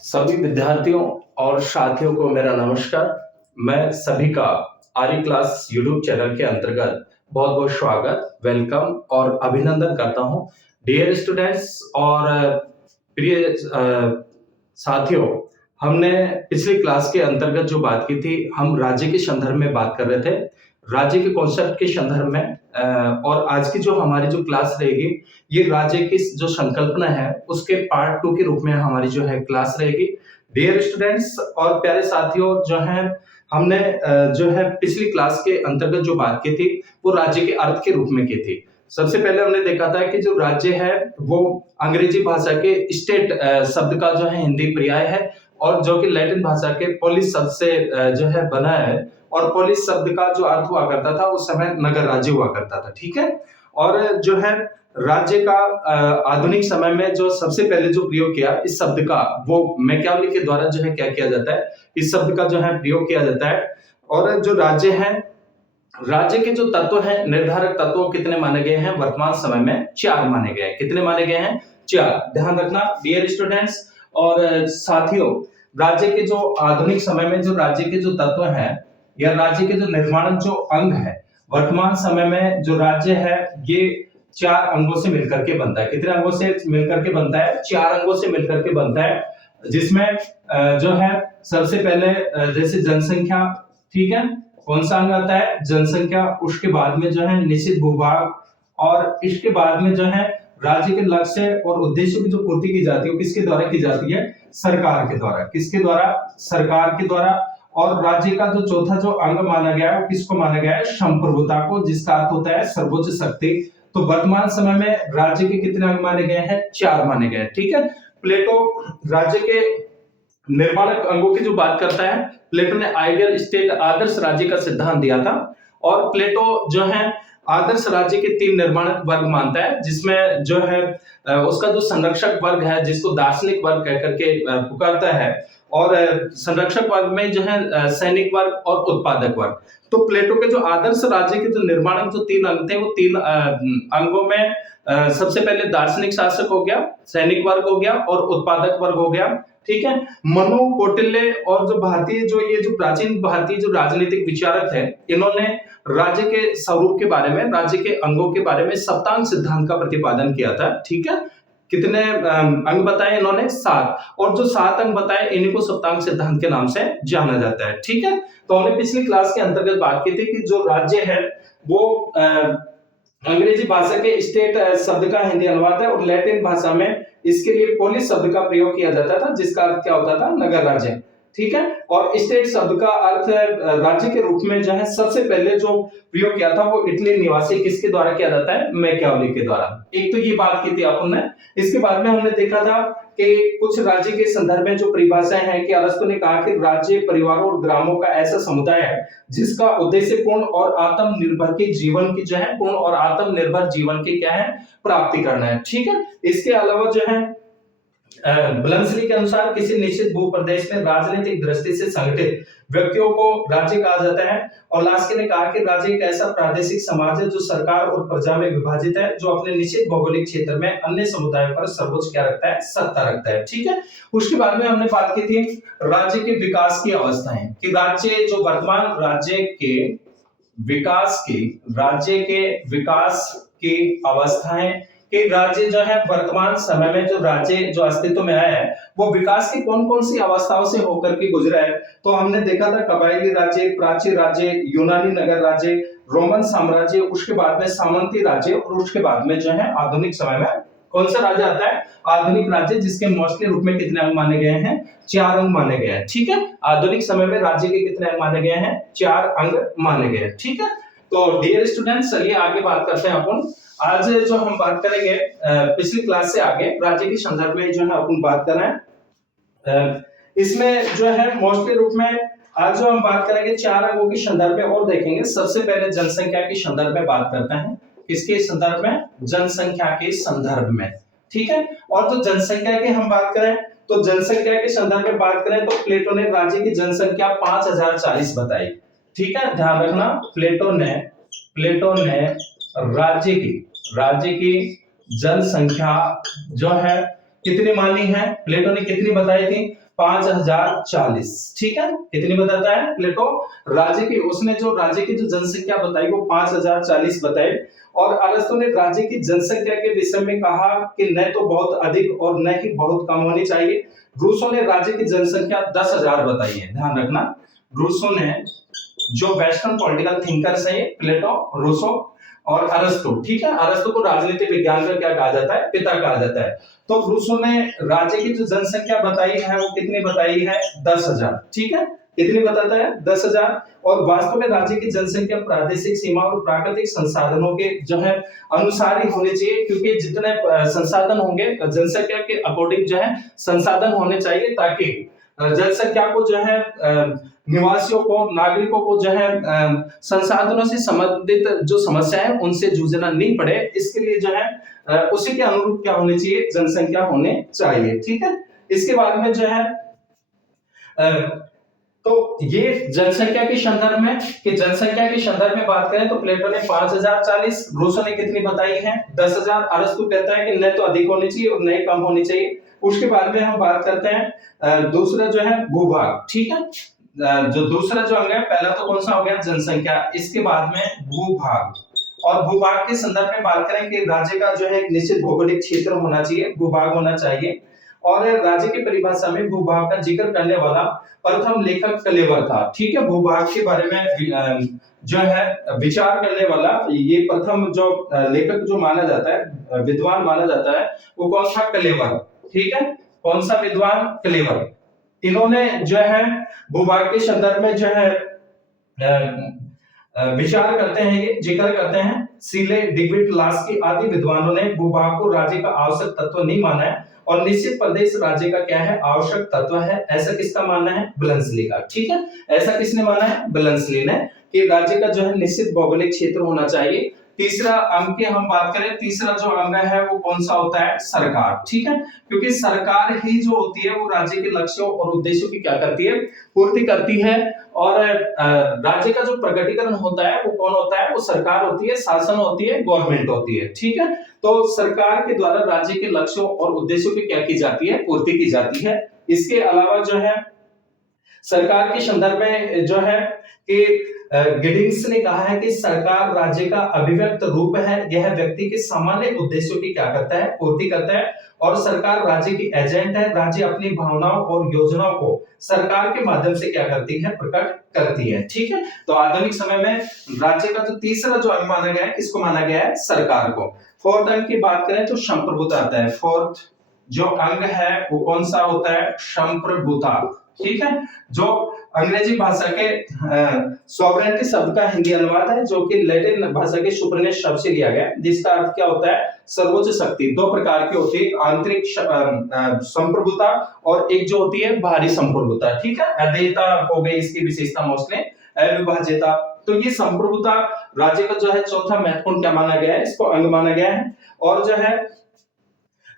सभी विद्यार्थियों और साथियों को मेरा नमस्कार। मैं सभी का आर्य क्लास यूट्यूब चैनल के अंतर्गत बहुत बहुत स्वागत, वेलकम और अभिनंदन करता हूं। डियर स्टूडेंट्स और प्रिय साथियों, हमने पिछली क्लास के अंतर्गत जो बात की थी, हम राज्य के संदर्भ में बात कर रहे थे, राज्य के कॉन्सेप्ट के संदर्भ में। और आज की जो हमारी जो क्लास रहेगी, ये राज्य की जो संकल्पना है उसके पार्ट 2 के रूप में हमारी जो है क्लास रहेगी। डियर स्टूडेंट्स और प्यारे साथियों, जो है हमने जो है पिछली क्लास के अंतर्गत जो बात की थी वो राज्य के अर्थ के रूप में की थी। सबसे पहले हमने देखा था कि जो राज्य है वो अंग्रेजी भाषा के स्टेट शब्द का जो है हिंदी पर्याय है, और जो कि लैटिन भाषा के पोलिस शब्द से जो है बना है, और पोलिस शब्द का जो अर्थ हुआ करता था उस समय नगर राज्य हुआ करता था। ठीक है। और जो है राज्य का आधुनिक समय में जो सबसे पहले जो प्रयोग किया इस शब्द का, वो मैकियावेली के द्वारा जो है क्या किया जाता है, इस शब्द का जो है प्रयोग किया जाता है। और जो राज्य है, राज्य के जो तत्व हैं, निर्धारक तत्व कितने माने गए हैं वर्तमान समय में? 4 माने गए हैं। कितने माने गए हैं? 4। ध्यान रखना डियर स्टूडेंट्स और साथियों, राज्य के जो आधुनिक समय में जो राज्य के जो तत्व हैं या राज्य के जो निर्माण जो अंग है, वर्तमान समय में जो राज्य है ये 4 अंगों से मिलकर के बनता है। कितने अंगों से मिलकर के बनता है? 4 अंगों से मिलकर के बनता है, जिसमें जो है सबसे पहले जैसे जनसंख्या, ठीक है, कौन सा अंग आता है? जनसंख्या। उसके बाद में जो है निश्चित भूभाग, और इसके बाद में जो है राज्य के लक्ष्य और उद्देश्यों की जो पूर्ति की जाती है किसके द्वारा की जाती है? सरकार के द्वारा। किसके द्वारा? सरकार के द्वारा। और राज्य का जो चौथा जो अंग माना गया है वो किसको माना गया है? संप्रभुता को, जिसका अर्थ होता है सर्वोच्च शक्ति। तो वर्तमान समय में राज्य के कितने अंग माने गए हैं? 4 माने गए हैं। ठीक है। प्लेटो राज्य के निर्माणक अंगों की जो बात करता है, प्लेटो ने आइडियल स्टेट आदर्श राज्य का सिद्धांत दिया था। और प्लेटो जो है आदर्श राज्य के 3 निर्माणक वर्ग मानता है, जिसमें जो है उसका जो संरक्षक वर्ग है जिसको दार्शनिक वर्ग कह करके पुकारता है, और संरक्षक वर्ग में जो है सैनिक वर्ग और उत्पादक वर्ग। तो प्लेटो के जो आदर्श राज्य के जो निर्माणक जो 3 अंग थे वो 3 अंगों में सबसे पहले दार्शनिक शासक हो गया, सैनिक वर्ग हो गया और उत्पादक वर्ग हो गया। ठीक है। मनु, कौटिल्य और जो भारतीय जो ये जो प्राचीन भारतीय जो राजनीतिक विचारक थे, इन्होंने राज्य के स्वरूप के बारे में, राज्य के अंगों के बारे में सप्तांग सिद्धांत का प्रतिपादन किया था। ठीक है। कितने अंग बताए इन्होंने? 7। और जो 7 अंग बताए इन्हीं को सप्तांग सिद्धांत के नाम से जाना जाता है। ठीक है। तो हमने पिछली क्लास के अंतर्गत बात की थी कि जो राज्य है वो अंग्रेजी भाषा के स्टेट शब्द का हिंदी अनुवाद है, और लैटिन भाषा में इसके लिए पोलिस शब्द का प्रयोग किया जाता था, जिसका अर्थ क्या होता था? नगर राज्य। ठीक है। और स्टेट शब्द का अर्थ राज्य के रूप में जो है सबसे पहले जो प्रयोग किया था वो इटली निवासी किसके द्वारा किया जाता है? मैकियावेली के द्वारा। एक तो ये बात की थी अपन ने। इसके बाद में हमने देखा था कि कुछ राज्य के संदर्भ में जो परिभाषाएं हैं कि अरस्तु ने कहा कि राज्य परिवारों और ग्रामों का ऐसा समुदाय है जिसका उद्देश्य पूर्ण और आत्मनिर्भर के जीवन की जो है, पूर्ण और आत्मनिर्भर जीवन की क्या है? प्राप्ति करना है। ठीक है। इसके अलावा जो है ब्लम्सली के अनुसार किसी निश्चित भूप्रदेश में राजनीतिक दृष्टि से संगठित व्यक्तियों को राज्य कहा जाता है। और लास्की ने कहा कि राज्य एक ऐसा प्रादेशिक समाज है जो सरकार और प्रजा में विभाजित है, जो अपने निश्चित भौगोलिक क्षेत्र में अन्य समुदायों पर सर्वोच्च क्या रखता है? सत्ता रखता है। ठीक है। उसके बाद में हमने बात की थी राज्य के विकास की अवस्थाएं, कि राज्य जो वर्तमान राज्य के विकास की अवस्थाएं, कि राज्य जो है वर्तमान समय में जो राज्य जो अस्तित्व में आया है वो विकास की कौन कौन सी अवस्थाओं से होकर के गुजरा है। तो हमने देखा था कबायली राज्य, प्राचीन राज्य, यूनानी नगर राज्य, रोमन साम्राज्य, उसके बाद में सामंती राज्य, और उसके बाद में जो है आधुनिक समय में कौन सा राज्य आता है? आधुनिक राज्य, जिसके मोस्टली रूप में कितने अंग माने गए हैं? 4 अंग माने गए हैं। ठीक है। आधुनिक समय में राज्य के कितने अंग माने गए हैं? 4 अंग माने गए हैं। ठीक है। तो डियर स्टूडेंट्स, चलिए आगे बात करते हैं अपन। आज जो हम बात करेंगे पिछली क्लास से आगे राज्य के संदर्भ में जो है अपन बात कर रहे हैं। इसमें जो है मोस्टली रूप में आज जो हम बात करेंगे 4 अंगों के संदर्भ में और देखेंगे। सबसे पहले जनसंख्या के संदर्भ में बात करते हैं। किसके संदर्भ में? जनसंख्या के संदर्भ में। ठीक है। और जो जनसंख्या की हम बात करें तो जनसंख्या के संदर्भ में बात करें तो प्लेटो ने राज्य की जनसंख्या 5040 बताई। ठीक है। ध्यान रखना, प्लेटो ने राज्य की जनसंख्या जो है कितनी मानी है? प्लेटो ने कितनी बताई थी? 5040। ठीक है, कितनी बताता है प्लेटो? राज्य की, उसने जो राज्य की जो जनसंख्या बताई वो 5040 बताई। और अरस्तु ने राज्य की जनसंख्या के विषय में कहा कि न तो बहुत अधिक और न ही बहुत कम होनी चाहिए। रूसो ने राज्य की जनसंख्या 10,000 बताई है, ध्यान रखना। रूसो ने, जो वेस्टर्न पॉलिटिकल थिंकर्स है, प्लेटो, रूसो और अरस्तु, ठीक है, अरस्तु को राजनीतिक विज्ञान का क्या कहा जाता है? पिता कहा जाता है। तो रूसो ने राज्य की जो जनसंख्या बताई है वो कितनी बताई है? 10,000। ठीक है, कितनी बताता है? 10,000। और वास्तव में राज्य की जनसंख्या प्रादेशिक सीमा और प्राकृतिक संसाधनों के जो है अनुसार ही होनी चाहिए, क्योंकि जितने संसाधन होंगे जनसंख्या के अकॉर्डिंग जो है संसाधन होने चाहिए, ताकि जनसंख्या को जो है निवासियों को, नागरिकों को जो है संसाधनों से संबंधित जो समस्या है उनसे जूझना नहीं पड़े। इसके लिए जो है उसी के अनुरूप क्या होनी चाहिए? जनसंख्या होने चाहिए। ठीक है, इसके बाद में जो है तो ये जनसंख्या के संदर्भ में, कि जनसंख्या के संदर्भ में बात करें तो प्लेटो ने 5040, रूसो ने कितनी बताई है? 10,000। अरस्तु कहता है कि न तो अधिक होनी चाहिए और न ही कम होनी चाहिए। उसके बाद में हम बात करते हैं दूसरा जो है भूभाग। ठीक है, जो दूसरा जो अंग है, पहला तो कौन सा हो गया? जनसंख्या। इसके बाद में भूभाग। और भूभाग के संदर्भ में बात करें कि राज्य का जो है एक निश्चित भौगोलिक क्षेत्र होना चाहिए, भूभाग होना चाहिए। और राज्य की परिभाषा में भूभाग का जिक्र करने वाला प्रथम लेखक कलेवर था। ठीक है, भूभाग के बारे में जो है विचार करने वाला ये प्रथम जो लेखक जो माना जाता है, विद्वान माना जाता है, वो कौन सा? कलेवर। ठीक है, कौन सा विद्वान? कलेवर। इन्होंने जो है भूभाग के संदर्भ में जो है विचार करते हैं, ये जिक्र करते हैं। सीले, डिग्विड, लास्की आदि विद्वानों ने भूभाग को राज्य का आवश्यक तत्व नहीं माना है, और निश्चित प्रदेश राज्य का क्या है? आवश्यक तत्व है। ऐसा किसका मानना है? बिलंसली का। ठीक है, ऐसा किसने माना है? बिलंसली ने, कि राज्य का जो है निश्चित भौगोलिक क्षेत्र होना चाहिए। तीसरा अंग की हम बात करें, तीसरा जो अंग है वो कौन सा होता है? सरकार। ठीक है, क्योंकि सरकार ही जो होती है वो राज्य के लक्ष्यों और उद्देश्यों की क्या करती है? पूर्ति करती है। और राज्य का जो प्रकटीकरण होता है वो कौन होता है? वो सरकार होती है, शासन होती है, गवर्नमेंट होती है। ठीक है, तो सरकार के द्वारा राज्य के लक्ष्यों और उद्देश्यों की क्या की जाती है? पूर्ति की जाती है। इसके अलावा जो है सरकार के संदर्भ में जो है कि गिडिंग्स ने कहा है कि सरकार राज्य का अभिव्यक्त रूप है, यह व्यक्ति के सामान्य उद्देश्यों की क्या करता है? पूर्ति करता है। और सरकार राज्य की एजेंट है, राज्य अपनी भावनाओं और योजनाओं को सरकार के माध्यम से क्या करती है? प्रकट करती है। ठीक है, तो आधुनिक समय में राज्य का जो तीसरा जो अंग माना गया है, किसको माना गया है? सरकार को। फोर्थ अंग की बात करें तो संप्रभुता आता है। फोर्थ जो अंग है वो कौन सा होता है? संप्रभुता। ठीक है, जो अंग्रेजी भाषा के सॉवरेनिटी शब्द का हिंदी अनुवाद है, जो कि लैटिन भाषा के सुप्रीनेस शब्द से लिया गया है, जिसका अर्थ क्या होता है? सर्वोच्च शक्ति। दो प्रकार की होती है, आंतरिक संप्रभुता और एक जो होती है बाहरी संप्रभुता। ठीक है, अधेयता हो गई इसकी विशेषता, मोस्टली अविभाज्यता। तो ये संप्रभुता राज्य का जो है चौथा महत्वपूर्ण क्या माना गया है? इसको अंग माना गया है। और जो है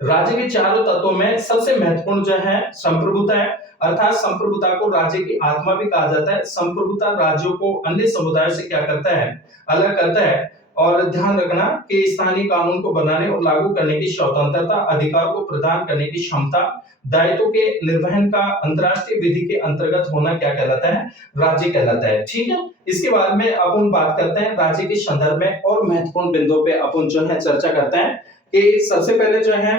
राज्य के चारों तत्वों में सबसे महत्वपूर्ण जो है संप्रभुता है, अर्थात संप्रभुता को राज्य की आत्मा भी कहा जाता है। संप्रभुता राज्यों को अन्य समुदायों से क्या करता है? अलग करता है। और ध्यान रखना कि स्थानीय कानून को बनाने और लागू करने की स्वतंत्रता, अधिकार को प्रदान करने की क्षमता, दायित्वों के निर्वहन का अंतर्राष्ट्रीय विधि के अंतर्गत होना क्या कहलाता है? राज्य कहलाता है। ठीक है, इसके बाद में अपन बात करते हैं राज्य के संदर्भ में और महत्वपूर्ण बिंदुओं पे अपन जो है चर्चा करते हैं। कि सबसे पहले जो है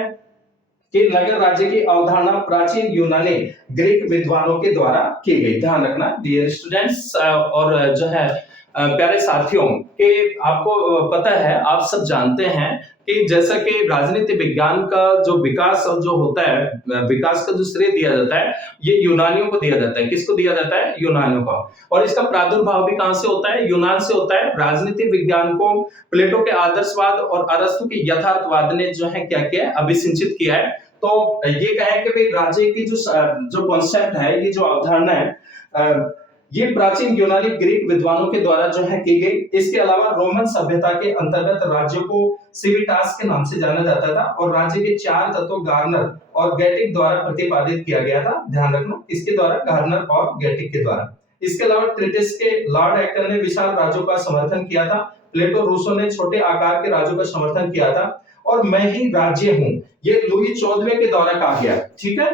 कि नगर राज्य की अवधारणा प्राचीन यूनानी ग्रीक विद्वानों के द्वारा की गई। ध्यान रखना डियर स्टूडेंट्स और जो है प्यारे साथियों, कि आपको पता है, आप सब जानते हैं कि जैसा कि राजनीति विज्ञान का जो विकास और जो होता है, विकास का जो श्रेय दिया जाता है ये यूनानियों को दिया जाता है। किसको दिया जाता है? यूनानियों को। और इसका प्रादुर्भाव भी कहां से होता है? यूनान से होता है। राजनीति विज्ञान को प्लेटो के आदर्शवाद और अरस्तु के यथार्थवाद ने जो है क्या किया है? अभिसिंचित किया है। तो ये कहें कि भाई राज्य की जो कॉन्सेप्ट है, ये जो अवधारणा है, ये प्राचीन यूनानी ग्रीक विद्वानों के द्वारा जो है की गई। इसके अलावा रोमन सभ्यता के अंतर्गत राज्यों को सिविटास के नाम से जाना जाता था और राज्य के चार तत्वों गार्नर और गैटिक द्वारा प्रतिपादित किया गया था। ध्यान रखना, इसके द्वारा, गार्नर और गैटिक के द्वारा। इसके अलावा ट्रिटिस के लॉर्ड एक्टर ने विशाल राज्यों का समर्थन किया था। प्लेटो, रूसो ने छोटे आकार के राज्यों का समर्थन किया था। और मैं ही राज्य हूं। ये लुई 14वें के द्वारा कहा गया, ठीक है।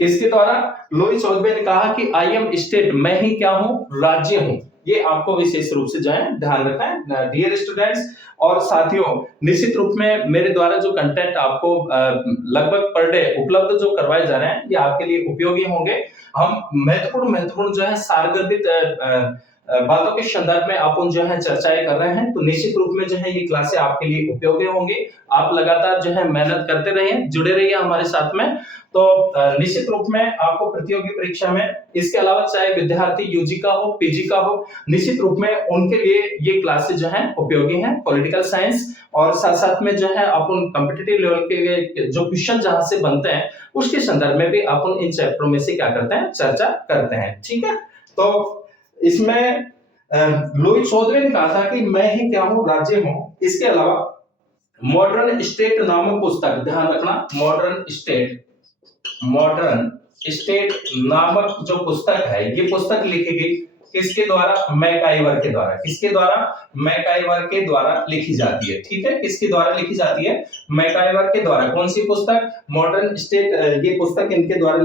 किसके द्वारा? लुई 14वें ने कहा कि आई एम स्टेट, मैं ही क्या हूं? राज्य हूं। ये आपको विशेष रूप से जो है ध्यान रखना है डियर स्टूडेंट्स और साथियों। निश्चित रूप में मेरे द्वारा जो कंटेंट आपको लगभग पर डे उपलब्ध जो करवाए जा रहे हैं ये आपके लिए उपयोगी होंगे। हम महत्वपूर्ण महत्वपूर्ण जो है सारगर्भित बातों के संदर्भ में अपन जो है चर्चाएं कर रहे हैं, तो निश्चित रूप में जो है ये क्लासें आपके लिए उपयोगी होंगी। आप लगातार जो है मेहनत करते रहिए, जुड़े रहिए हमारे साथ में। तो निश्चित रूप में आपको प्रतियोगी परीक्षा में, इसके अलावा चाहे विद्यार्थी यूजी का हो, पीजी का हो, निश्चित रूप में उनके लिए ये क्लासेस जो है उपयोगी हैं। पॉलिटिकल साइंस और साथ साथ में जो है अपन कॉम्पिटिटिव लेवल के जो क्वेश्चन जहां से बनते हैं उसके संदर्भ में भी अपन इन चैप्टरों में से क्या करते हैं, चर्चा करते हैं, ठीक है। तो इसमें लुई 14वें ने कहा था कि मैं ही क्या हूं? राज्य हूं। इसके अलावा मॉडर्न स्टेट नामक पुस्तक, ध्यान रखना, मॉडर्न स्टेट नामक जो पुस्तक है ये पुस्तक लिखी गई किसके द्वारा? मैकाइवर के द्वारा। किसके द्वारा? मैकाइवर के द्वारा लिखी जाती है, ठीक है। किसके द्वारा लिखी जाती है? मैकाइवर के द्वारा। कौन सी पुस्तक? Modern state. ये पुस्तक इनके द्वारा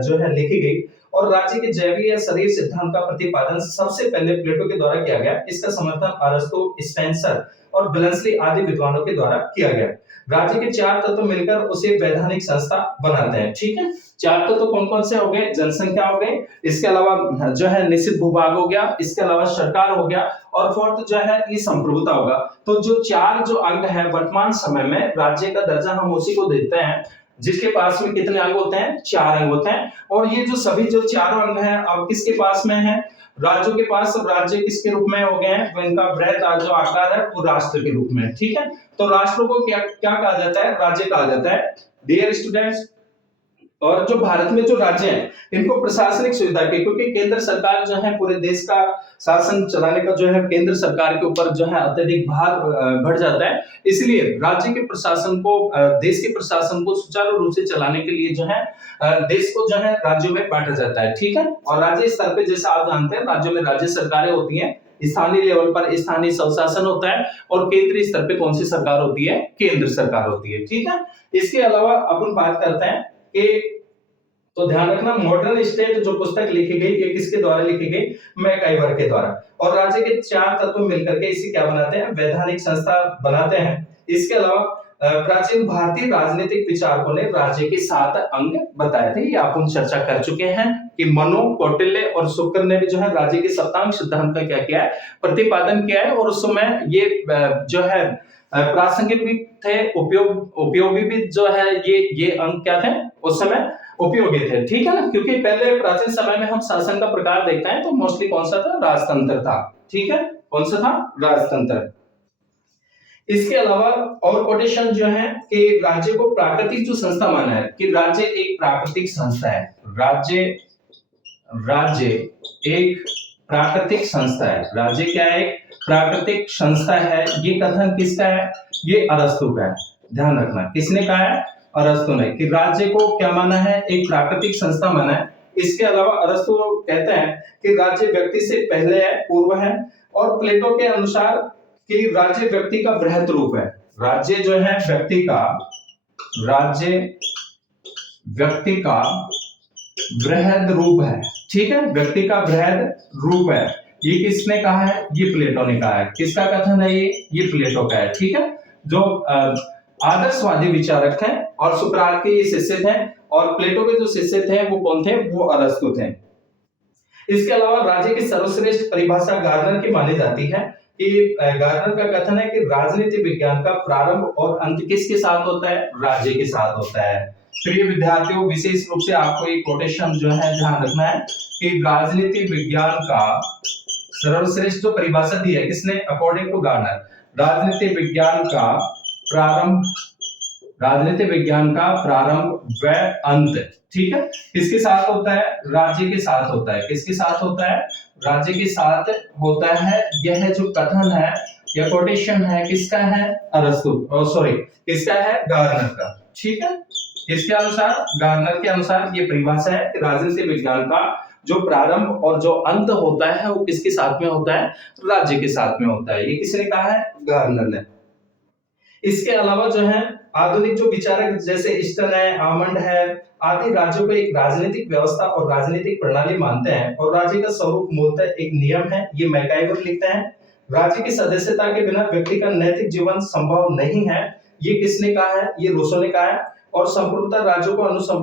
जो है लिखी गई और राज्य के जैविक या शरीर सिद्धांत का प्रतिपादन सबसे पहले प्लेटो के द्वारा किया गया। इसका समर्थन अरस्तु, स्पेंसर और ब्लेंसली आदि विद्वानों के द्वारा किया गया। राज्य के 4 तत्व मिलकर उसे वैधानिक संस्था बनाते हैं, ठीक है। 4 तत्व कौन कौन से हो गए? जनसंख्या हो गई, इसके अलावा जो है निश्चित भूभाग हो गया, इसके अलावा सरकार हो गया और फोर्थ जो है ये संप्रभुता होगा। तो जो 4 जो अंग है वर्तमान समय में राज्य का दर्जा हम उसी को देते हैं जिसके पास में कितने अंग होते हैं? 4 अंग होते हैं। और ये जो सभी जो 4 अंग हैं अब किसके पास में है? राज्यों के पास। अब राज्य किसके रूप में हो गए हैं? तो इनका बृहत जो आकार है वो राष्ट्र के रूप में, ठीक है। तो राष्ट्रों को क्या क्या कहा जाता है? राज्य कहा जाता है डियर स्टूडेंट्स। और जो भारत में जो राज्य हैं इनको प्रशासनिक सुविधा के, क्योंकि केंद्र सरकार जो है पूरे देश का शासन चलाने का जो है केंद्र सरकार के ऊपर जो है अत्यधिक भार बढ़ जाता है, इसलिए राज्य के प्रशासन को, देश के प्रशासन को सुचारू रूप से चलाने के लिए जो है देश को जो है राज्यों में बांटा जाता है, ठीक है। और राज्य स्तर पे जैसा आप जानते हैं राज्यों में राज्य सरकारें होती हैं, स्थानीय लेवल पर स्थानीय स्वशासन होता है और केंद्रीय स्तर पे कौन सी सरकार होती है? केंद्र सरकार होती है, ठीक है। इसके अलावा अपन बात करते हैं कि तो ध्यान रखना मॉडर्न स्टेट जो पुस्तक लिखी गई ये किसके द्वारा लिखी गई? मैकाइवर के द्वारा। और राज्य के 4 तत्व मिलकर के इसे क्या बनाते हैं? वैधानिक संस्था बनाते हैं। इसके अलावा प्राचीन भारतीय राजनीतिक विचारकों ने राज्य के 7 अंग बताए थे, ये अपन चर्चा कर चुके हैं कि मनु, कौटिल्य और शुक्र ने भी जो है राज्य के सप्तांग सिद्धांत का क्या किया है? प्रतिपादन किया है। और उस समय ये जो है प्रासंगिक भी थे, उपयोगी भी जो है ये अंग क्या थे उस समय? उपयोगी थे, ठीक है ना। क्योंकि पहले प्राचीन समय में हम शासन का प्रकार देखते हैं तो मोस्टली कौन सा था? राजतंत्र था, ठीक है। कौन सा था? राजतंत्र। इसके अलावा और कोटेशन जो है कि राज्य को प्राकृतिक जो संस्था माना है कि राज्य एक प्राकृतिक संस्था है। राज्य एक प्राकृतिक संस्था है। राज्य क्या है? एक प्राकृतिक संस्था है। ये कथन किसका है? ये अरस्तु का है। ध्यान रखना, किसने कहा है? अरस्तु ने, कि राज्य को क्या माना है? एक प्राकृतिक संस्था माना है। इसके अलावा अरस्तु कहते हैं कि राज्य व्यक्ति से पहले है, पूर्व है। और प्लेटो के अनुसार कि राज्य व्यक्ति का बृहद रूप है। राज्य जो है व्यक्ति का बृहद रूप है, ठीक है। व्यक्ति का बृहद रूप है। ये किसने कहा है? ये प्लेटो ने कहा है। किसका कथन है ये प्लेटो का है, ठीक है। जो आदर्शवादी विचारक थे और सुकरात के ये शिष्य थे और प्लेटो के जो शिष्य थे वो कौन थे? वो अरस्तु थे। इसके अलावा राज्य की सर्वश्रेष्ठ परिभाषा गार्नर की मानी जाती है कि गार्नर का कथन है कि राजनीति विज्ञान का प्रारंभ और अंत किसके साथ होता है? राज्य के साथ होता है। प्रिय विद्यार्थियों, विशेष रूप से आपको एक कोटेशन जो है ध्यान रखना है कि राजनीति विज्ञान का सर्वश्रेष्ठ जो परिभाषा दी है किसने? अकॉर्डिंग टू गार्नर, राजनीति विज्ञान का प्रारंभ व अंत, ठीक है, किसके साथ होता है? राज्य के साथ होता है। किसके साथ होता है? राज्य के साथ होता है। यह जो कथन है, यह कोटेशन है, किसका है? अरस्तु, सॉरी, किसका है? गार्नर का, ठीक है। किसके अनुसार? गार्नर के अनुसार ये परिभाषा है कि राजनीति विज्ञान का जो प्रारंभ और जो अंत होता है वो किसके साथ में होता है? राज्य के साथ में होता है। ये किसने कहा है? गार्नर ने। इसके अलावा जो है आधुनिक जो विचारक जैसे ईस्टर्न है, आमंड है आदि राज्यों को एक राजनीतिक व्यवस्था और राजनीतिक प्रणाली मानते हैं और राज्य का स्वरूप मूलतः एक नियम है। ये मैकाइवर लिखते हैं। राज्य की सदस्यता के बिना व्यक्ति का नैतिक जीवन संभव नहीं है। ये किसने कहा है? ये रूसो ने कहा है। और संप्रभुता राज्यों को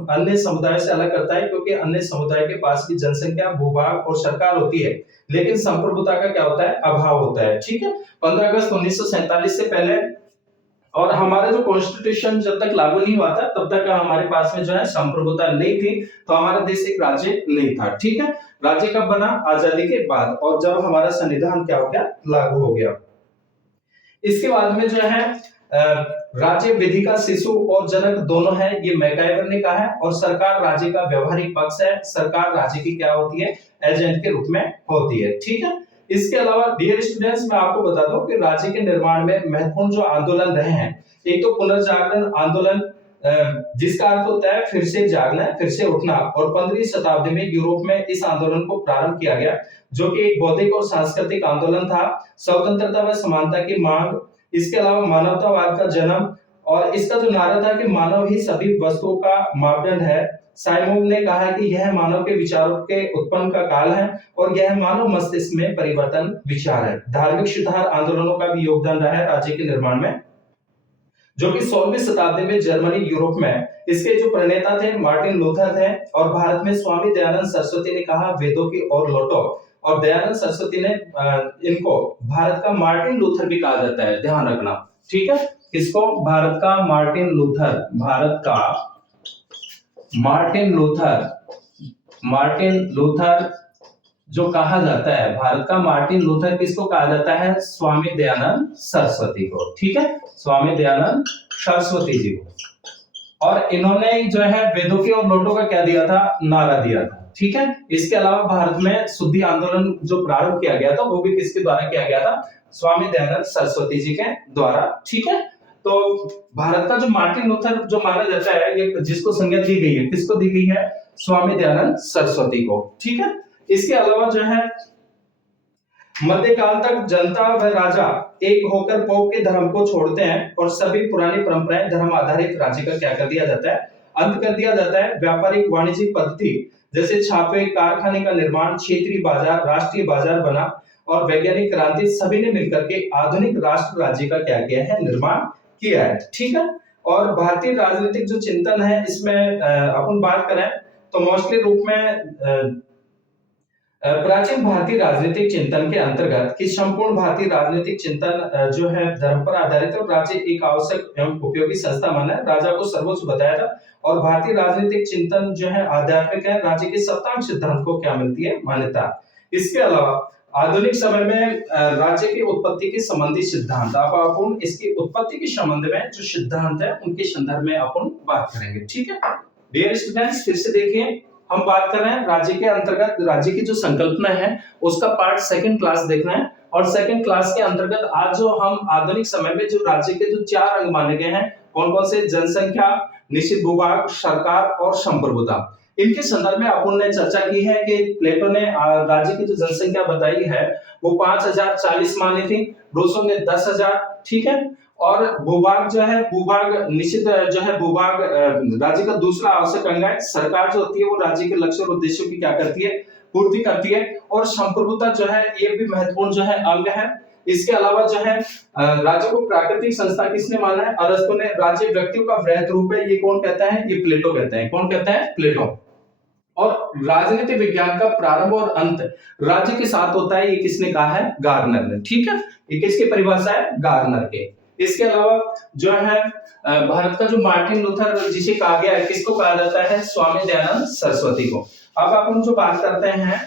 अन्य समुदायों से अलग करता है क्योंकि अन्य समुदाय के पास भी जनसंख्या, भूभाग और सरकार होती है, लेकिन संप्रभुता का क्या होता है? अभाव होता है। ठीक है। 15 अगस्त 1947 से पहले और हमारा जो कॉन्स्टिट्यूशन जब तक लागू नहीं हुआ था तब तक हमारे पास में जो है संप्रभुता नहीं थी, तो हमारा देश एक राज्य नहीं था। ठीक है। राज्य कब बना? आजादी के बाद, और जब हमारा संविधान क्या हो गया? लागू हो गया। इसके बाद में जो है राज्य विधि का शिशु और जनक दोनों है, ये मैकाइवर ने कहा है। और सरकार राज्य का व्यवहारिक पक्ष है। सरकार राज्य की क्या होती है? एजेंट के रूप में होती है। ठीक है। इसके अलावा डियर स्टूडेंट्स, मैं आपको बता दूं कि राज्य के निर्माण में महत्वपूर्ण जो आंदोलन रहे हैं, एक तो पुनर्जागरण आंदोलन, जिसका अर्थ होता है फिर से जागना, फिर से उठना। और 15वीं शताब्दी में यूरोप में इस आंदोलन को प्रारंभ किया गया, जो कि एक बौद्धिक और सांस्कृतिक आंदोलन था। स्वतंत्रता व समानता की मांग, इसके अलावा मानवतावाद का जन्म, और इसका जो नारा था कि मानव ही सभी वस्तुओं का मापदंड है। साइमोन ने कहा कि यह मानव के विचारों के उत्पन्न का काल है और यह मानव मस्तिष्क में परिवर्तन विचार है। धार्मिक सुधार आंदोलनों का भी योगदान रहा है राज्य के निर्माण में, जो कि 16वीं शताब्दी में जर्मनी, यूरोप में इसके जो प्रणेता थे मार्टिन लूथर थे। और भारत में स्वामी दयानंद सरस्वती ने कहा वेदों की ओर लौटो, और दयानंद सरस्वती ने इनको भारत का मार्टिन लूथर भी कहा जाता है, ध्यान रखना। ठीक है। इसको भारत का मार्टिन लूथर, भारत का मार्टिन लूथर, मार्टिन लूथर जो कहा जाता है, भारत का मार्टिन लूथर किसको कहा जाता है? स्वामी दयानंद सरस्वती को। ठीक है। स्वामी दयानंद सरस्वती जी को। और इन्होंने जो है वेदों की और लौटो का क्या दिया था? नारा दिया था। ठीक है। इसके अलावा भारत में शुद्धि आंदोलन जो प्रारंभ किया गया था वो भी किसके द्वारा किया गया था? स्वामी दयानंद सरस्वती जी के द्वारा। ठीक है। तो भारत का जो मार्टिन लूथर जो माना जाता है, ये जिसको संज्ञा दी गई है, किसको दी गई है? स्वामी दयानंद सरस्वती को। ठीक है। इसके अलावा जो है मध्यकाल तक जनता व राजा एक होकर पोप के धर्म को छोड़ते हैं और सभी पुरानी परंपराएं धर्म आधारित राज्य का क्या कर दिया जाता है? अंत कर दिया जाता है। व्यापारिक वाणिज्यिक पद्धति जैसे छापे, कारखाने का निर्माण, क्षेत्रीय बाजार, राष्ट्रीय बाजार बना, और वैज्ञानिक क्रांति, सभी ने मिलकर के आधुनिक राष्ट्र राज्य का क्या किया है? निर्माण किया है। ठीक है। और भारतीय राजनीतिक जो चिंतन है, इसमें अपन बात करें तो मोस्टली रूप में प्राचीन भारतीय राजनीतिक चिंतन के अंतर्गत कि संपूर्ण भारतीय राजनीतिक चिंतन जो है धर्म पर आधारित है। राज्य एक आवश्यक एवं उपयोगी संस्था माना है, राजा को सर्वोच्च बताया था। और भारतीय राजनीतिक चिंतन जो है आध्यात्मिक है, राज्य के सप्तांग सिद्धांत को क्या मिलती है? मान्यता। इसके अलावा आधुनिक समय में राज्य की उत्पत्ति के संबंधी सिद्धांत, अब अपन इसकी उत्पत्ति के संबंध में जो सिद्धांत है उनके संदर्भ में अपन बात करेंगे। ठीक है। डियर स्टूडेंट्स, फिर से देखिए, हम बात कर रहे हैं राज्य के अंतर्गत राज्य की जो संकल्पना है उसका पार्ट सेकंड क्लास देखना है। और सेकंड क्लास के अंतर्गत आज जो हम आधुनिक समय में जो राज्य के जो 4 अंग माने गए हैं, कौन कौन से? जनसंख्या, निश्चित भूभाग, सरकार और संप्रभुता। इनके संदर्भ में अपन ने चर्चा की है कि प्लेटो ने राज्य की जो जनसंख्या बताई है वो 5040 मानी थी, रूसो ने 10,000। ठीक है। और भूभाग जो है, भूभाग निश्चित जो है भूभाग राज्य का दूसरा आवश्यक अंग है। सरकार जो होती है वो राज्य के लक्ष्य और उद्देश्यों की क्या करती है? पूर्ति करती है। और संप्रभुता जो है ये भी महत्वपूर्ण जो है अंग है। इसके अलावा जो है राज्य को प्राकृतिक संस्था किसने माना है? अरस्तु ने। राज्य व्यक्तियों का वृहद रूप है, ये कौन कहता है? ये प्लेटो कहते हैं। कौन कहता है? प्लेटो। और राजनीतिक विज्ञान का प्रारंभ और अंत राज्य के साथ होता है, ये किसने कहा है? गार्नर ने। ठीक है। ये किसकी परिभाषा है? गार्नर के। इसके अलावा जो है भारत का जो मार्टिन लूथर जिसे कहा गया है, किसको कहा जाता है? स्वामी दयानंद सरस्वती को। अब अपन जो बात करते हैं,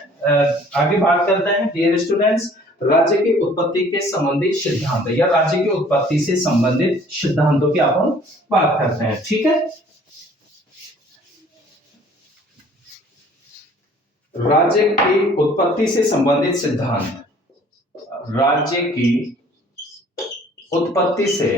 आगे बात करते हैं डियर स्टूडेंट्स, राज्य की उत्पत्ति के संबंधित सिद्धांत या राज्य की उत्पत्ति से संबंधित सिद्धांतों की अपन बात करते हैं। ठीक है। राज्य की उत्पत्ति से संबंधित सिद्धांत, राज्य की उत्पत्ति से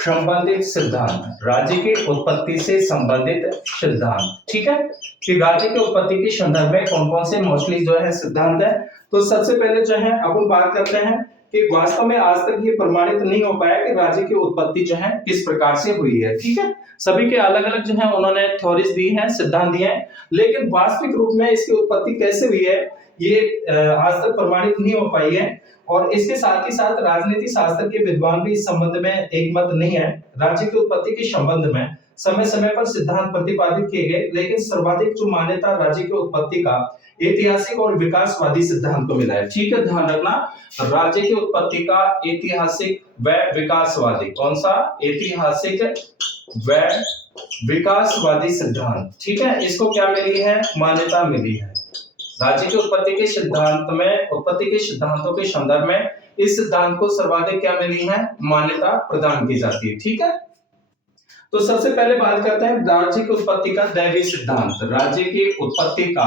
संबंधित सिद्धांत, राज्य की उत्पत्ति से संबंधित सिद्धांत। ठीक है। कि राज्य की उत्पत्ति के संदर्भ में कौन कौन से मोस्टली जो है सिद्धांत है। तो सबसे पहले जो है अपन बात करते हैं कि वास्तव में आज तक ये प्रमाणित नहीं हो पाया कि राज्य की उत्पत्ति जो है किस प्रकार से हुई है। ठीक है, सभी के अलग अलग जो है उन्होंने थ्योरीज दी हैं, सिद्धांत दिए हैं, लेकिन वास्तविक रूप में इसकी उत्पत्ति कैसे हुई है ये आज तक प्रमाणित नहीं हो पाई है। और इसके साथ ही साथ राजनीति शास्त्र के विद्वान भी इस संबंध में एक मत नहीं है। राज्य की उत्पत्ति के संबंध में समय समय पर सिद्धांत प्रतिपादित किए गए, लेकिन सर्वाधिक जो मान्यता राज्य की उत्पत्ति का ऐतिहासिक और विकासवादी सिद्धांत को मिला है। ठीक है, ध्यान रखना, राज्य की उत्पत्ति का ऐतिहासिक व विकासवादी, कौन सा? ऐतिहासिक व विकासवादी सिद्धांत। ठीक है, इसको क्या मिली है? मान्यता मिली है। राज्य की उत्पत्ति के सिद्धांत में, उत्पत्ति के सिद्धांतों के संदर्भ में इस सिद्धांत को सर्वाधिक क्या मिली है? मान्यता प्रदान की जाती है। ठीक है, तो सबसे पहले बात करते हैं राज्य की उत्पत्ति का दैवीय सिद्धांत। राज्य की उत्पत्ति का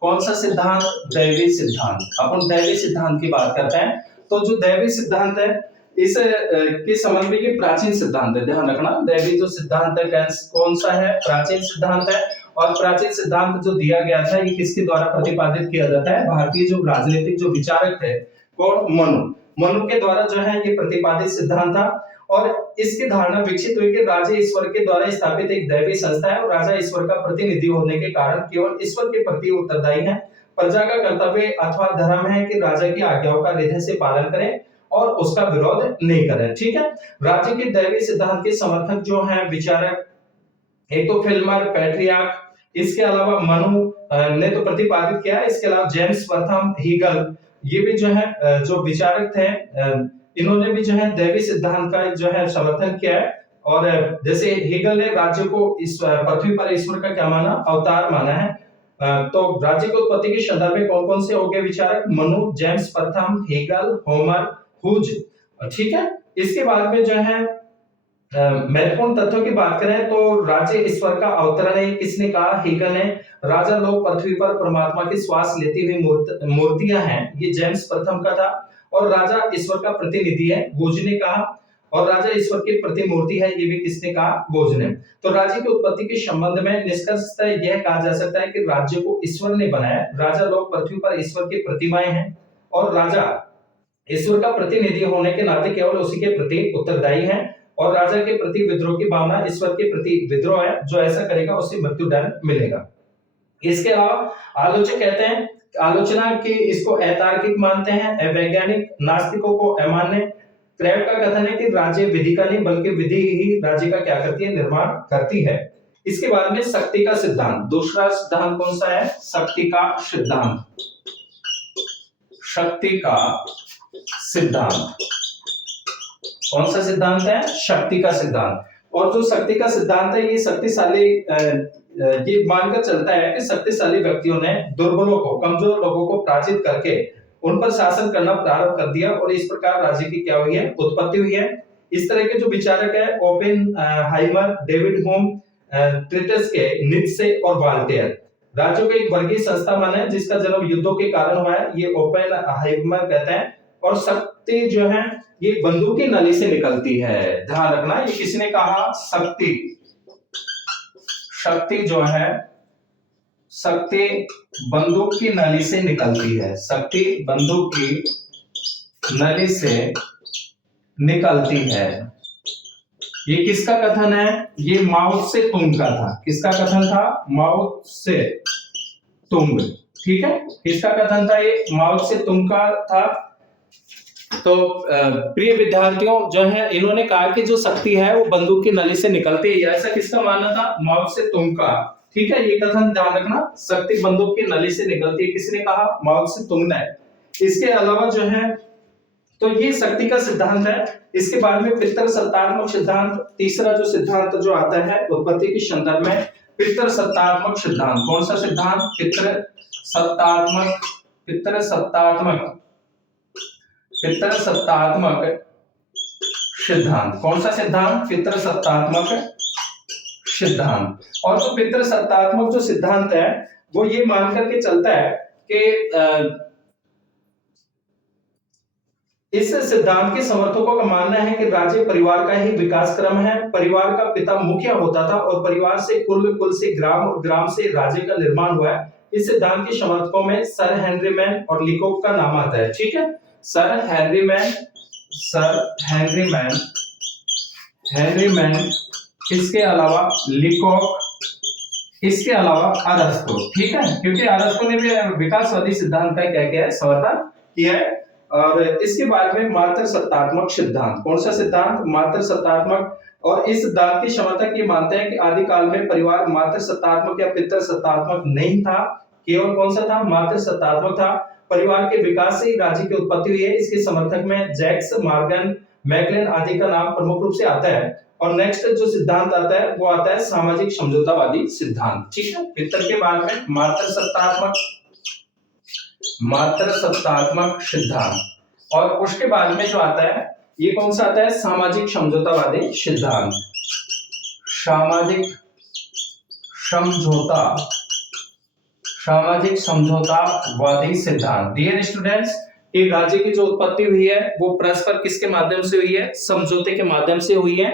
कौन सा सिद्धांत? दैवीय सिद्धांत। अपन दैवीय सिद्धांत की बात करते हैं। तो जो दैवीय सिद्धांत है इस के संबंध में ये प्राचीन सिद्धांत है। ध्यान रखना, दैवीय जो सिद्धांत है कौन सा है? प्राचीन सिद्धांत है। और प्राचीन सिद्धांत जो दिया गया था ये किसके द्वारा प्रतिपादित किया जाता है? भारतीय जो राजनीतिक जो विचारक थे, कौन? मनु के द्वारा जो है ये प्रतिपादित सिद्धांत था। और इसकी धारणा विकसित हुई कि राजा ईश्वर के द्वारा स्थापित एक दैवीय संस्था है और राजा ईश्वर का प्रतिनिधि होने के कारण केवल ईश्वर के प्रति उत्तरदायी है। प्रजा का कर्तव्य अथवा धर्म है कि राजा की आज्ञाओं का हृदय से पालन करे और उसका विरोध नहीं करे। ठीक है, राज्य के दैवीय सिद्धांत के समर्थक जो हैं विचारक, एक तो फिल्मर, पैट्रियार्क, इसके अलावा मनु ने तो प्रतिपादित किया, इसके अलावा जेम्स प्रथम, हीगल, ये भी जो है जो विचारक थे, इन्होंने भी जो है दैवीय सिद्धांत का जो है समर्थन किया है। और जैसे हीगल ने राज्य को इस पृथ्वी पर ईश्वर का क्या माना? अवतार माना है। तो राज्य की उत्पत्ति के संदर्भ में कौन कौन से हो गए विचारक? मनु, जेम्स प्रथम, हीगल, होमर, हुज। ठीक है, इसके बाद में जो है महत्वपूर्ण तथ्यों की बात करें तो राज्य ईश्वर का अवतरण है, किसने कहा? हीगल ने। राजा लोग पृथ्वी पर परमात्मा की श्वास लेती हुई मूर्तियां हैं, ये जेम्स प्रथम का था। और राजा ईश्वर का प्रतिनिधि है, बोझ ने कहा। और राजा ईश्वर की प्रतिमूर्ति है, ये भी किसने कहा? बोझ ने। तो राज्य की उत्पत्ति के संबंध में निष्कर्षतः यह कहा जा सकता है कि राज्य को ईश्वर ने बनाया। राजा लोग पृथ्वी पर ईश्वर की प्रतिमाएं हैं और राजा ईश्वर का प्रतिनिधि होने के नाते केवल उसी के प्रति उत्तरदायी है। और राजा के प्रति विद्रोह की भावना ईश्वर के प्रति विद्रोह है, जो ऐसा करेगा उसे मृत्युदंड मिलेगा। इसके अलावा आलोचक कहते हैं, आलोचना की इसको अतार्किक मानते हैं, अवैज्ञानिक, नास्तिकों को अमान्य। क्रैब का कथन है कि राज्य विधि का नहीं बल्कि विधि ही राज्य का क्या करती है? निर्माण करती है। इसके बाद में शक्ति का सिद्धांत, दूसरा सिद्धांत कौन सा है? शक्ति का सिद्धांत। शक्ति का सिद्धांत कौन सा सिद्धांत है? शक्ति का सिद्धांत। और जो शक्ति का सिद्धांत है ये शक्तिशाली, ये मानकर चलता है कि शक्तिशाली व्यक्तियों ने दुर्बलों को, कमजोर लोगों को पराजित करके उन पर शासन करना प्रारंभ कर दिया और इस प्रकार राज्य की क्या हुई है? उत्पत्ति हुई है। इस तरह के जो विचारक है ओपेनहाइमर, डेविड ह्यूम, ट्रिटस्के, नीत्शे और वॉल्टेयर, राज्य को एक वर्गीय संस्था माना है जिसका जन्म युद्धों के कारण हुआ है, ये ओपेनहाइमर कहते हैं। और शक्ति जो है ये बंदूक की नली से निकलती है। ध्यान रखना, ये किसने कहा? शक्ति जो है, शक्ति बंदूक की नली से निकलती है। शक्ति बंदूक की नली से निकलती है। ये किसका कथन है? ये माओ से तुंग का था। किसका कथन था? माओ से तुंग। ठीक है, किसका कथन था? ये माओ से तुंग का था। तो प्रिय विद्यार्थियों जो है इन्होंने कहा कि जो शक्ति है वो बंदूक की नली से निकलती है, ऐसा किसका मानना था? माओ से तुंग का। ठीक है, ये कथन ध्यान रखना, शक्ति बंदूक की नली से निकलती है, किसने कहा? माओ से तुंग ने। इसके अलावा जो है तो ये शक्ति का सिद्धांत है। इसके बाद में पितृसत्तात्मक सिद्धांत, तीसरा जो सिद्धांत जो आता है उत्पत्ति के संदर्भ में, पितृसत्तात्मक सिद्धांत। कौन सा सिद्धांत? पितृसत्तात्मक सिद्धांत। कौन सा सिद्धांत? पितृसत्तात्मक सिद्धांत। और जो पितृसत्तात्मक जो सिद्धांत है वो ये मान करके चलता है कि इस सिद्धांत के समर्थकों का मानना है कि राज्य परिवार का ही विकास क्रम है। परिवार का पिता मुखिया होता था और परिवार से कुल से ग्राम और ग्राम से राज्य का निर्माण हुआ है। इस सिद्धांत के समर्थकों में सर हेनरी मैन और लिकोक का नाम आता है। ठीक है, सर हेनरी मैन, इसके अलावा लिकोक, इसके अलावा अरस्तु। ठीक है, क्योंकि अरस्तु ने भी विकासवादी सिद्धांत का क्या किया है, समर्थन किया है। और इसके बाद में मात्र सत्तात्मक सिद्धांत, कौन सा सिद्धांत, मात्र सत्तात्मक। और इस सिद्धांत के समर्थक ये मानते हैं कि आदि काल में परिवार मात्र सत्तात्मक या पितृ सत्तात्मक नहीं था, केवल कौन सा था, मात्र सत्तात्मक था। परिवार के विकास से राज्य की उत्पत्ति हुई है। इसके समर्थक में जैक्स, मॉर्गन, मैकलेन आदि का नाम प्रमुख रूप से आता है। और नेक्स्ट जो सिद्धांत आता है वो आता है सामाजिक समझौतावादी सिद्धांत। ठीक है, पितृ के बाद में मात्र सत्तात्मक सिद्धांत। और उसके बाद में जो आता है ये कौन सा आता है, सामाजिक समझौतावादी सिद्धांत। सामाजिक समझौतावादी सिद्धांत। डियर स्टूडेंट्स, एक राज्य की जो उत्पत्ति हुई है वो परस्पर किसके माध्यम से हुई है, समझौते के माध्यम से हुई है।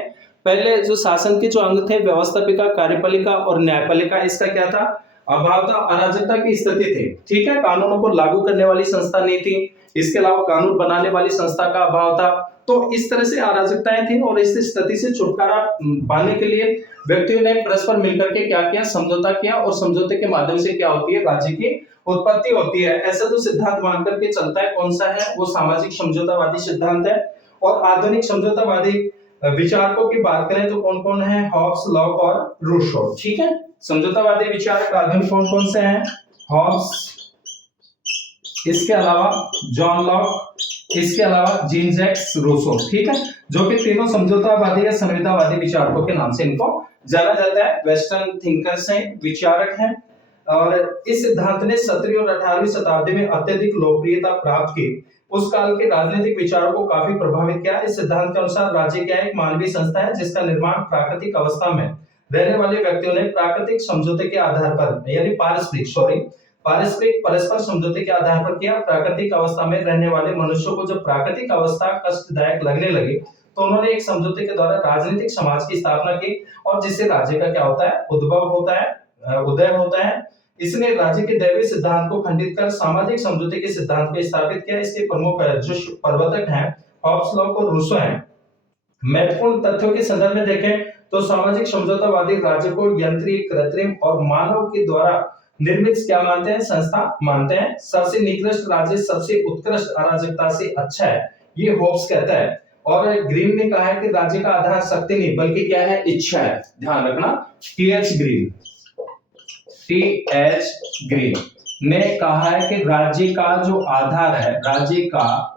पहले जो शासन के जो अंग थे, व्यवस्थापिका, कार्यपालिका और न्यायपालिका, इसका क्या था, अभाव था, अराजकता की स्थिति थी। ठीक है, कानूनों को लागू करने वाली संस्था नहीं थी, इसके अलावा कानून बनाने वाली संस्था का अभाव था। तो इस तरह से अराजकताएं थी और इस स्थिति से छुटकारा पाने के लिए व्यक्तियों ने परस्पर मिलकर के क्या किया, समझौता किया। और समझौते के माध्यम से क्या होती है, राज्य की उत्पत्ति होती है। ऐसा जो सिद्धांत मान करके चलता है, कौन सा है, वो सामाजिक समझौतावादी सिद्धांत है। और आधुनिक समझौतावादी विचारकों की बात करें तो कौन कौन है, हॉब्स, लॉक और रूसो। ठीक है, समझौतावादी विचारक आधुनिक कौन कौन से हैं, हॉब्स, इसके अलावा जॉन लॉक, इसके अलावा जीन जैक्स रूसो। ठीक है, जो कि तीनों समझौतावादी या संविधावादी विचारकों के नाम से इनको जाना जाता है। वेस्टर्न थिंकर्स हैं, विचारक हैं। और इस सिद्धांत ने 17वीं और 18वीं शताब्दी में अत्यधिक लोकप्रियता प्राप्त की। उस काल के राजनीतिक विचारों को काफी प्रभावित किया। इस सिद्धांत के अनुसार राज्य क्या है, एक मानवीय संस्था है जिसका निर्माण प्राकृतिक अवस्था में रहने वाले व्यक्तियों ने प्राकृतिक समझौते के आधार पर, यानी पारस्परिक परस्पर समझौते के आधार पर किया। प्राकृतिक अवस्था में रहने वाले मनुष्यों को जब प्राकृतिक अवस्था कष्टदायक लगने लगी तो उन्होंने एक समझौते के द्वारा राजनीतिक समाज की स्थापना की, और जिससे राज्य का क्या होता है, उदय होता है। इसने राज्य के दैवीय सिद्धांत को खंडित कर सामाजिक समझौते के सिद्धांत को स्थापित किया। इसके प्रमुख जो प्रवर्तक हैं हॉब्स, लॉक और रूसो हैं। महत्वपूर्ण तथ्यों के संदर्भ में देखें तो सामाजिक समझौतावादी राज्य को यंत्रीय, कृत्रिम और मानव के द्वारा निर्मित क्या मानते हैं, संस्था मानते हैं। सबसे निकृष्ट राज्य सबसे उत्कृष्ट अराजकता से अच्छा है, ये होब्स कहता है। और ग्रीन ने कहा है कि राज्य का आधार शक्ति नहीं बल्कि क्या है, इच्छा है। ध्यान रखना, टीएच ग्रीन ने कहा है कि राज्य का जो आधार है, राज्य का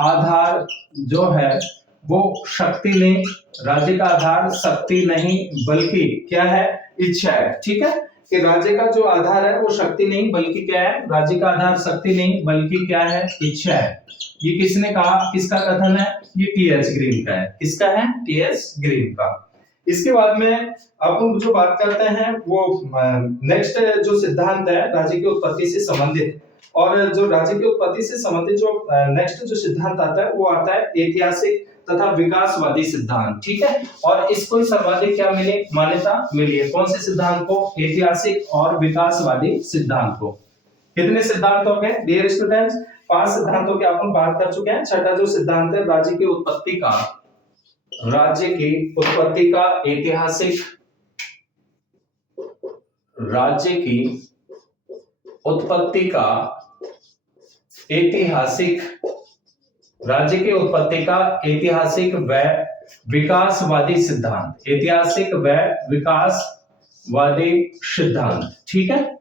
आधार जो है वो शक्ति नहीं, राज्य का आधार शक्ति नहीं बल्कि क्या है, इच्छा है। ठीक है, कि राज्य का जो आधार है वो शक्ति नहीं बल्कि क्या है, राज्य का आधार शक्ति नहीं बल्कि क्या है, इच्छा है। ये किसने कहा, किसका कथन है, ये टीएच ग्रीन का है। किसका है, टीएच ग्रीन का। इसके बाद में अपन जो बात करते हैं वो नेक्स्ट जो सिद्धांत है राज्य की उत्पत्ति से संबंधित, और जो राज्य की उत्पत्ति से संबंधित जो नेक्स्ट जो सिद्धांत आता है वो आता है ऐतिहासिक तथा विकासवादी सिद्धांत। ठीक है, और इसको सर्वाधिक क्या मिली, मान्यता मिली है। कौन से सिद्धांत को, ऐतिहासिक और विकासवादी सिद्धांत को। कितने सिद्धांत हो गए डियर स्टूडेंट्स, 5 सिद्धांतों की अपन बात कर चुके हैं। छठा जो सिद्धांत है राज्य की उत्पत्ति का ऐतिहासिक, राज्य की उत्पत्ति का ऐतिहासिक व विकासवादी सिद्धांत, ऐतिहासिक व विकासवादी सिद्धांत। ठीक है,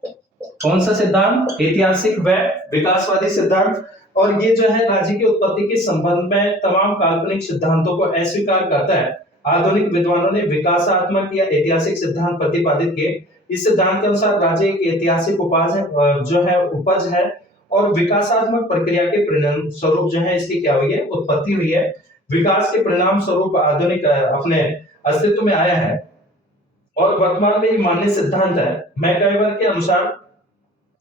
कौन सा सिद्धांत, ऐतिहासिक व विकासवादी सिद्धांत। और ये जो है राज्य की उत्पत्ति के संबंध में तमाम काल्पनिक सिद्धांतों को अस्वीकार करता है। आधुनिक विद्वानों ने विकासात्मक या ऐतिहासिक सिद्धांत प्रतिपादित किए। इस सिद्धांत के अनुसार राज्य एक ऐतिहासिक उपज है और विकासात्मक प्रक्रिया के परिणाम स्वरूप जो है इसकी क्या हुई है, उत्पत्ति हुई है। विकास के परिणाम स्वरूप आधुनिक अपने अस्तित्व में आया है और वर्तमान में ये मान्य सिद्धांत है। मैकआइवर के अनुसार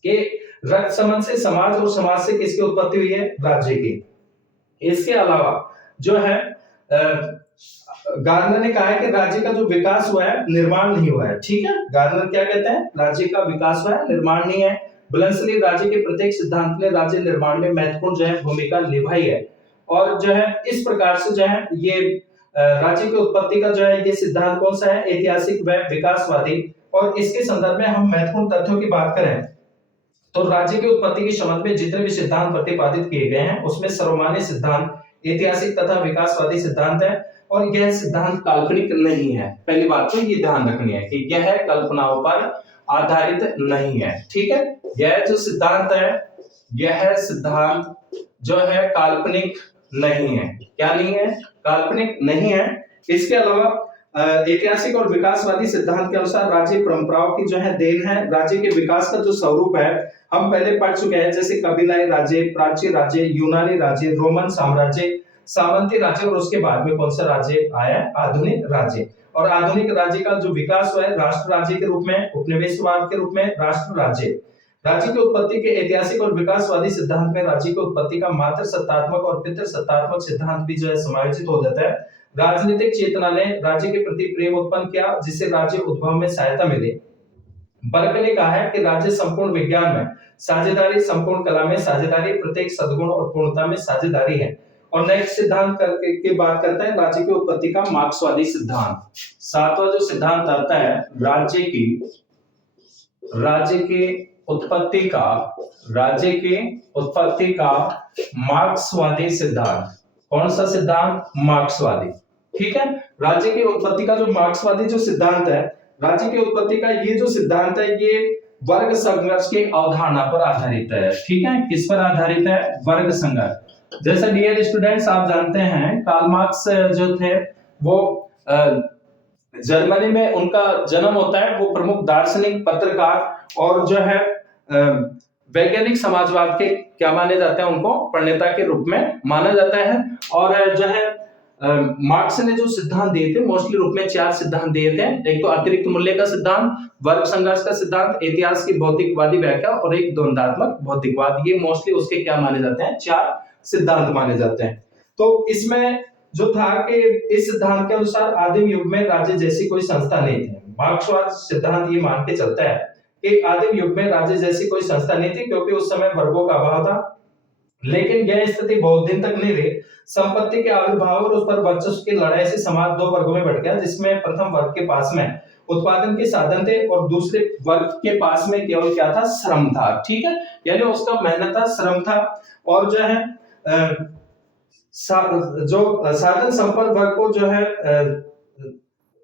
कि रक्त संबंध से समाज और समाज से किसकी उत्पत्ति हुई है, राज्य की। इसके अलावा जो है गार्नर ने कहा है कि राज्य का जो विकास हुआ है निर्माण नहीं हुआ है। ठीक है, गार्नर क्या कहते हैं, राज्य का विकास हुआ है निर्माण नहीं है। बुलंदशहर राज्य के प्रत्येक सिद्धांत ने राज्य निर्माण में महत्वपूर्ण जो है भूमिका निभाई है। और जो है इस प्रकार से जो है ये राज्य की उत्पत्ति का जो है ये सिद्धांत कौन सा है, ऐतिहासिक व विकासवादी। और इसके संदर्भ में हम महत्वपूर्ण तथ्यों की बात करें तो राज्य की उत्पत्ति के संबंध में जितने भी सिद्धांत प्रतिपादित किए गए हैं उसमें सर्वमान्य सिद्धांत, ऐतिहासिक तथा विकासवादी सिद्धांत है। और यह सिद्धांत काल्पनिक नहीं है। पहली बात तो ये ध्यान रखनी है कि यह कल्पनाओं पर आधारित नहीं है। ठीक है, यह जो सिद्धांत है यह सिद्धांत जो है काल्पनिक नहीं है। क्या नहीं है? काल्पनिक नहीं है। इसके अलावा ऐतिहासिक और विकासवादी सिद्धांत के अनुसार राज्य परंपराओं की जो है देन है। राज्य के विकास का जो स्वरूप है हम पहले पढ़ चुके हैं, जैसे कबीलाई राज्य, प्राचीन राज्य, यूनानी राज्य, रोमन साम्राज्य, सामंती राज्य और उसके बाद में कौन सा राज्य आया? आधुनिक राज्य। और आधुनिक राज्य का जो विकास हुआ है राष्ट्र राज्य के रूप में, उपनिवेशवाद के रूप में राष्ट्र राज्य। राज्य की उत्पत्ति के ऐतिहासिक और विकासवादी सिद्धांत में राज्य की उत्पत्ति का मात्र सत्तात्मक और पितृ सत्तात्मक सिद्धांत भी जो है समायोजित हो जाता है। राजनीतिक चेतना ने राज्य के प्रति प्रेम उत्पन्न किया जिससे राज्य उद्भव में सहायता मिली। बर्क ने कहा है कि राज्य संपूर्ण विज्ञान में साझेदारी, संपूर्ण कला में साझेदारी, प्रत्येक सद्गुण और पूर्णता में साझेदारी है। और नेक्स्ट सिद्धांत की बात करते हैं राज्य की उत्पत्ति का मार्क्सवादी सिद्धांत। सातवां जो सिद्धांत आता है राज्य की उत्पत्ति का मार्क्सवादी सिद्धांत। कौन सा सिद्धांत? मार्क्सवादी। ठीक है, राज्य की उत्पत्ति का जो मार्क्सवादी जो सिद्धांत है, राज्य की उत्पत्ति का ये जो सिद्धांत है ये वर्ग संघर्ष की अवधारणा पर आधारित है। ठीक है, किस पर आधारित है? वर्ग संघर्ष। जैसे डियर स्टूडेंट्स आप जानते हैं कार्ल मार्क्स जो थे वो जर्मनी में उनका जन्म होता है। वो प्रमुख दार्शनिक, पत्रकार और जो है वैज्ञानिक समाजवाद के क्या माने जाते हैं? उनको प्रणेता के रूप में माना जाता है। और जो है मार्क्स ने जो सिद्धांत दिए थे मोस्टली रूप में 4 सिद्धांत दिए थे। एक तो अतिरिक्त मूल्य का सिद्धांत, वर्ग संघर्ष का सिद्धांत, इतिहास की भौतिकवादी व्याख्या और एक द्वंद्वात्मक भौतिकवाद। ये मोस्टली उसके क्या माने जाते हैं? 4 सिद्धांत माने जाते हैं। तो इसमें जो था कि इस सिद्धांत के अनुसार आदिम युग में राज्य जैसी कोई संस्था नहीं थी। मार्क्सवाद सिद्धांत ये मान के चलता है कि आदिम युग में राज्य जैसी कोई संस्था नहीं थी क्योंकि उस समय वर्गों का अभाव था। लेकिन यह स्थिति बहुत दिन तक नहीं रही। संपत्ति के आविर्भाव और उस पर वर्चस्व की लड़ाई से समाज 2 वर्गों में बढ़ गया, जिसमें प्रथम वर्ग के पास में उत्पादन के साधन थे और दूसरे वर्ग के पास में केवल क्या था? श्रम था। ठीक है, यानी उसका मेहनत था, श्रम था। और जो है जो साधन संपन्न वर्ग को जो है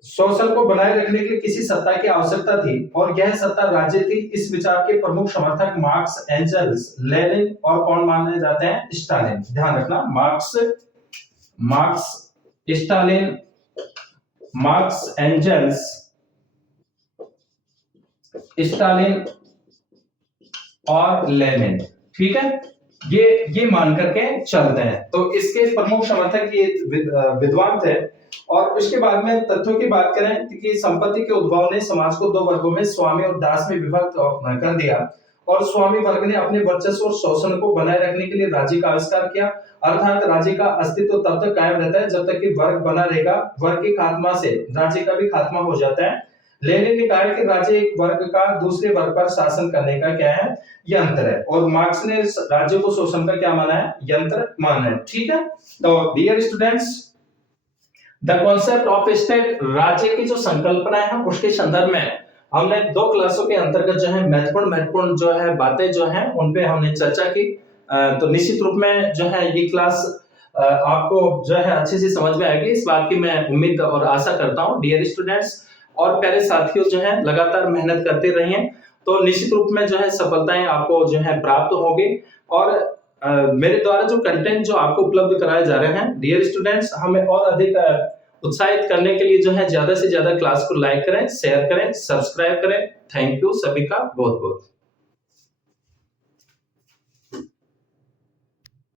शोषण को बनाए रखने के लिए किसी सत्ता की आवश्यकता थी और यह सत्ता राज्य थी। इस विचार के प्रमुख समर्थक मार्क्स, एंजल्स, लेनिन और कौन माने जाते हैं? स्टालिन। ध्यान रखना, मार्क्स, एंजल्स, स्टालिन और लेनिन। ठीक है, ये मान करके चलते हैं। तो इसके प्रमुख समर्थक ये विद्वान थे। और उसके बाद में तथ्यों की बात करें कि संपत्ति के उद्भव ने समाज को 2 वर्गों में स्वामी और दास में विभक्त कर दिया और स्वामी वर्ग ने अपने वर्चस्व और शोषण को बनाए रखने के लिए राज्य का आविष्कार किया। अर्थात राज्य का अस्तित्व तब तक कायम रहता है जब तक कि वर्ग बना रहेगा। वर्ग के खात्मा से राज्य का भी खात्मा हो जाता है। लेनिन ने कहा कि राज्य एक वर्ग का दूसरे वर्ग पर शासन करने का क्या है? यंत्र है। और मार्क्स ने राज्य को शोषण का क्या माना है? यंत्र माना है। ठीक है, तो dear students the concept of state, राज्य की जो संकल्पना है उसके संदर्भ में हमने 2 क्लासों के अंतर्गत जो है महत्वपूर्ण जो है बातें जो हैं उन पे हमने चर्चा की। तो निश्चित रूप में जो है ये क्लास आपको जो है अच्छे से समझ में आएगी, इस बात की मैं उम्मीद और आशा करता हूं। डियर स्टूडेंट्स और प्यारे साथियों जो है लगातार मेहनत करते रहिए तो निश्चित रूप में जो है सफलताएं आपको जो है प्राप्त होगी। और मेरे द्वारा जो कंटेंट जो आपको उपलब्ध कराए जा रहे हैं डियर स्टूडेंट्स, हमें और अधिक उत्साहित करने के लिए जो है ज्यादा से ज्यादा क्लास को लाइक करें, शेयर करें, सब्सक्राइब करें। थैंक यू सभी का बहुत बहुत।